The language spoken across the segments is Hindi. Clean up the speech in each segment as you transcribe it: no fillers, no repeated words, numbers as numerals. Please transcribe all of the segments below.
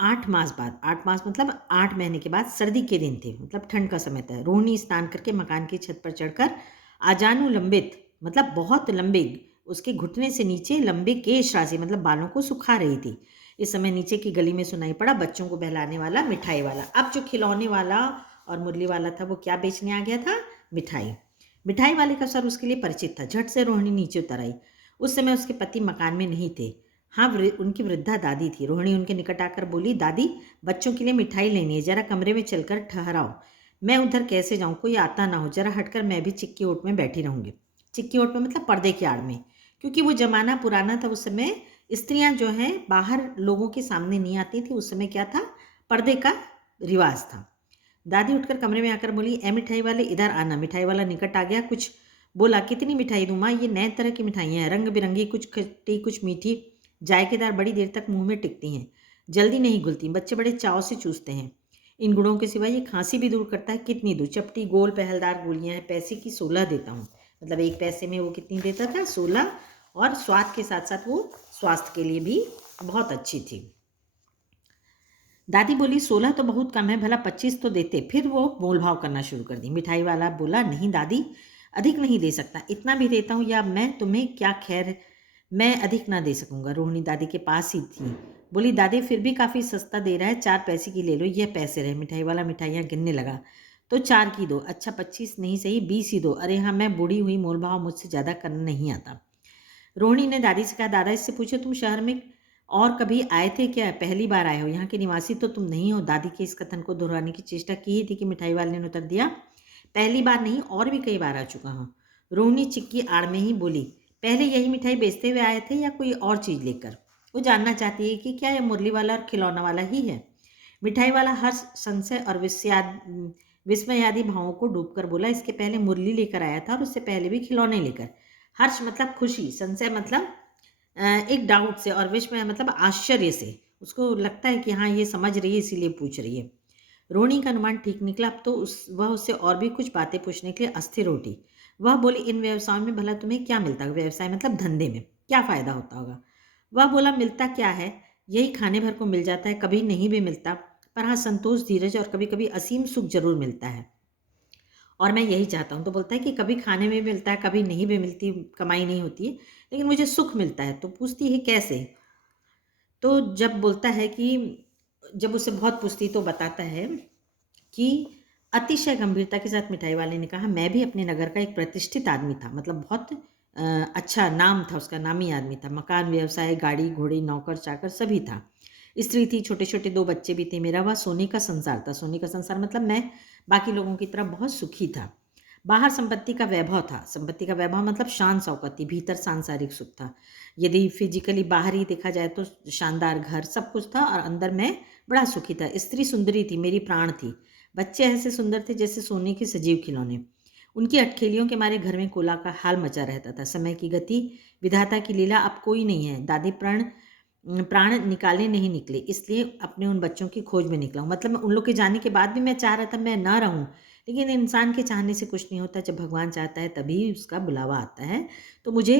8 मास बाद, 8 मास मतलब 8 महीने के बाद सर्दी के दिन थे, मतलब ठंड का समय था। रोहिणी स्नान करके मकान की छत पर चढ़कर आजानुलंबित मतलब बहुत लंबे, उसके घुटने से नीचे लंबे केश राशि मतलब बालों को सुखा रही थी। इस समय नीचे की गली में सुनाई पड़ा बच्चों को बहलाने वाला मिठाई वाला। अब जो खिलौने वाला और मुरली वाला था वो क्या बेचने आ गया था? मिठाई। मिठाई वाले का सर उसके लिए परिचित था। झट से रोहिणी नीचे उतर आई। उस समय उसके पति मकान में नहीं थे। हाँ, उनकी वृद्धा दादी थी। रोहिणी उनके निकट आकर बोली, दादी, बच्चों के लिए मिठाई लेनी है, जरा कमरे में चलकर ठहराओ। मैं उधर कैसे जाऊं, कोई आता ना हो, जरा हटकर मैं भी चिक्की ओट में बैठी रहूंगी। चिक्की ओट में मतलब पर्दे की आड़ में, क्योंकि वो जमाना पुराना था। उस समय स्त्रियां जो हैं बाहर लोगों के सामने नहीं आती थी। उस समय क्या था? पर्दे का रिवाज था। दादी उठकर कमरे में आकर बोली, ए मिठाई वाले, इधर आना। मिठाई वाला निकट आ गया, कुछ बोला, कितनी मिठाई दूं माँ? ये नए तरह की मिठाइयाँ हैं, रंग बिरंगी, कुछ खट्टी कुछ मीठी, जायकेदार, बड़ी देर तक मुंह में टिकती हैं, जल्दी नहीं घुलती, बच्चे बड़े चाव से चूसते हैं। इन गुणों के सिवा ये खांसी भी दूर करता है। कितनी दूं? चपटी गोल पहलदार गोलियां हैं, पैसे की 16 देता हूँ। मतलब 1 पैसे में वो कितनी देता था? 16। और स्वाद के साथ साथ वो स्वास्थ्य के लिए भी बहुत अच्छी थी। दादी बोली, 16 तो बहुत कम है, भला 25 तो देते। फिर वो मोलभाव करना शुरू कर दी। मिठाई वाला बोला, नहीं दादी, अधिक नहीं दे सकता, इतना भी देता हूँ या मैं तुम्हें क्या खैर, मैं अधिक ना दे सकूंगा। रोहिणी दादी के पास ही थी। बोली, दादी फिर भी काफ़ी सस्ता दे रहा है, 4 पैसे की ले लो, यह पैसे रहे। मिठाई वाला मिठाइयाँ गिनने लगा। तो 4 की दो। अच्छा 25 नहीं सही 20 ही दो। अरे हाँ, मैं बूढ़ी हुई, मोलभाव मुझसे ज़्यादा करना नहीं आता। रोहिणी ने दादी से कहा, दादा इससे पूछो, तुम शहर में और कभी आए थे क्या? पहली बार आए हो, यहाँ के निवासी तो तुम नहीं हो। दादी के इस कथन को दोहराने की चेष्टा की ही थी कि मिठाई वाले ने उत्तर दिया, पहली बार नहीं, और भी कई बार आ चुका हूँ। रोहिणी चिक्की आड़ में ही बोली, पहले यही मिठाई बेचते हुए आए थे या कोई और चीज़ लेकर? वो जानना चाहती है कि क्या यह मुरली वाला और खिलौना वाला ही है। मिठाई वाला हर्ष, संशय और विस्मयादि भावों को डूबकर बोला, इसके पहले मुरली लेकर आया था और उससे पहले भी खिलौने लेकर। हर्ष मतलब खुशी, संशय मतलब एक डाउट से, और विस्मय मतलब आश्चर्य से। उसको लगता है कि हाँ, ये समझ रही है इसीलिए पूछ रही है। रोहिणी का अनुमान ठीक निकला। अब तो वह उससे और भी कुछ बातें पूछने के लिए अस्थिर उठी। वह बोली, इन व्यवसायों में भला तुम्हें क्या मिलता है? व्यवसाय मतलब धंधे में क्या फ़ायदा होता होगा? वह बोला, मिलता क्या है, यही खाने भर को मिल जाता है, कभी नहीं भी मिलता, पर हाँ, संतोष, धीरज और कभी कभी असीम सुख जरूर मिलता है, और मैं यही चाहता हूँ। तो बोलता है कि कभी खाने में भी मिलता है, कभी नहीं भी मिलती, कमाई नहीं होती है, लेकिन मुझे सुख मिलता है। तो पूछती है कैसे? तो जब बोलता है कि जब उसे बहुत पूछती तो बताता है कि अतिशय गंभीरता के साथ मिठाई वाले ने कहा, मैं भी अपने नगर का एक प्रतिष्ठित आदमी था, मतलब बहुत अच्छा नाम था उसका, नामी आदमी था। मकान, व्यवसाय, गाड़ी घोड़ी, नौकर चाकर सभी था। स्त्री थी, छोटे छोटे 2 बच्चे भी थे। मेरा वह सोने का संसार था। सोने का संसार मतलब मैं बाकी लोगों की तरह बहुत सुखी था। बाहर संपत्ति का वैभव था। संपत्ति का वैभव मतलब शान शौकत थी, भीतर सांसारिक सुख था। यदि फिजिकली बाहर ही देखा जाए तो शानदार घर सब कुछ था, और अंदर मैं बड़ा सुखी था। स्त्री सुंदरी थी, मेरी प्राण थी। बच्चे ऐसे सुंदर थे जैसे सोने के सजीव खिलौने। उनकी अटखेलियों के मारे घर में कोला का हाल मचा रहता था। समय की गति, विधाता की लीला, अब कोई नहीं है। दादी प्राण प्राण निकाले नहीं निकले, इसलिए अपने उन बच्चों की खोज में निकला हूँ। मतलब उन लोग के जाने के बाद भी मैं चाह रहा था मैं ना रहूँ, लेकिन इंसान के चाहने से कुछ नहीं होता। जब भगवान चाहता है तभी उसका बुलावा आता है। तो मुझे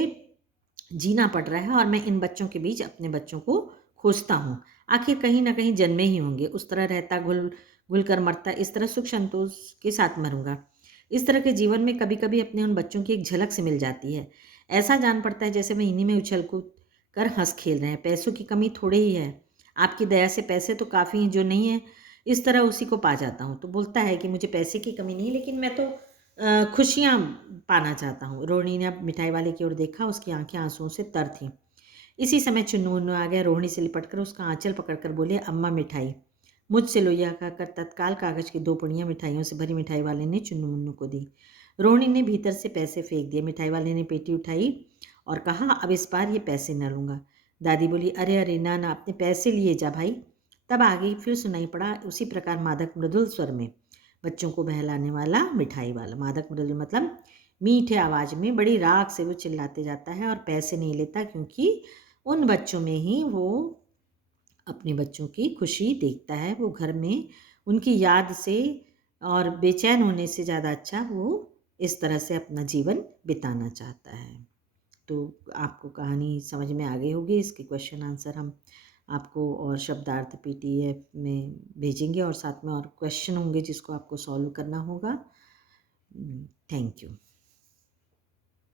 जीना पड़ रहा है, और मैं इन बच्चों के बीच अपने बच्चों को खोजता हूँ। आखिर कहीं ना कहीं जन्मे ही होंगे। उस तरह रहता, घुल घुल कर मरता, इस तरह सुख संतोष के साथ मरूंगा। इस तरह के जीवन में कभी कभी अपने उन बच्चों की एक झलक से मिल जाती है। ऐसा जान पड़ता है जैसे वे इन्हीं में उछल कूद कर हंस खेल रहे हैं। पैसों की कमी थोड़े ही है, आपकी दया से पैसे तो काफ़ी हैं, जो नहीं है इस तरह उसी को पा जाता हूँ। तो बोलता है कि मुझे पैसे की कमी नहीं, लेकिन मैं तो खुशियाँ पाना चाहता हूँ। रोहिणी ने अब मिठाई वाले की ओर देखा, उसकी आंखें आंसुओं से तर थीं। इसी समय चुन्नू मुन्नू आ गया। रोहिणी से लिपटकर उसका आंचल पकड़कर बोले, अम्मा मिठाई। मुझसे लो, यह कहकर तत्काल कागज की 2 पुड़ियाँ मिठाइयों से भरी मिठाई वाले ने चुन्नू मुन्नू को दी। रोहिणी ने भीतर से पैसे फेंक दिए। मिठाई वाले ने पेटी उठाई और कहा, अब इस बार ये पैसे न लूँगा। दादी बोली, अरे अरे, ना ना, अपने पैसे लिए जा भाई। तब आगे फिर सुनाई पड़ा उसी प्रकार मादक मृदुल स्वर में, बच्चों को बहलाने वाला मिठाई वाला। मादक मृदुल मतलब मीठे आवाज़ में बड़ी राग से वो चिल्लाते जाता है और पैसे नहीं लेता, क्योंकि उन बच्चों में ही वो अपने बच्चों की खुशी देखता है। वो घर में उनकी याद से और बेचैन होने से ज़्यादा अच्छा वो इस तरह से अपना जीवन बिताना चाहता है। तो आपको कहानी समझ में आ गई होगी। इसके क्वेश्चन आंसर हम आपको और शब्दार्थ पीडीएफ में भेजेंगे और साथ में और क्वेश्चन होंगे जिसको आपको सॉल्व करना होगा। Thank you.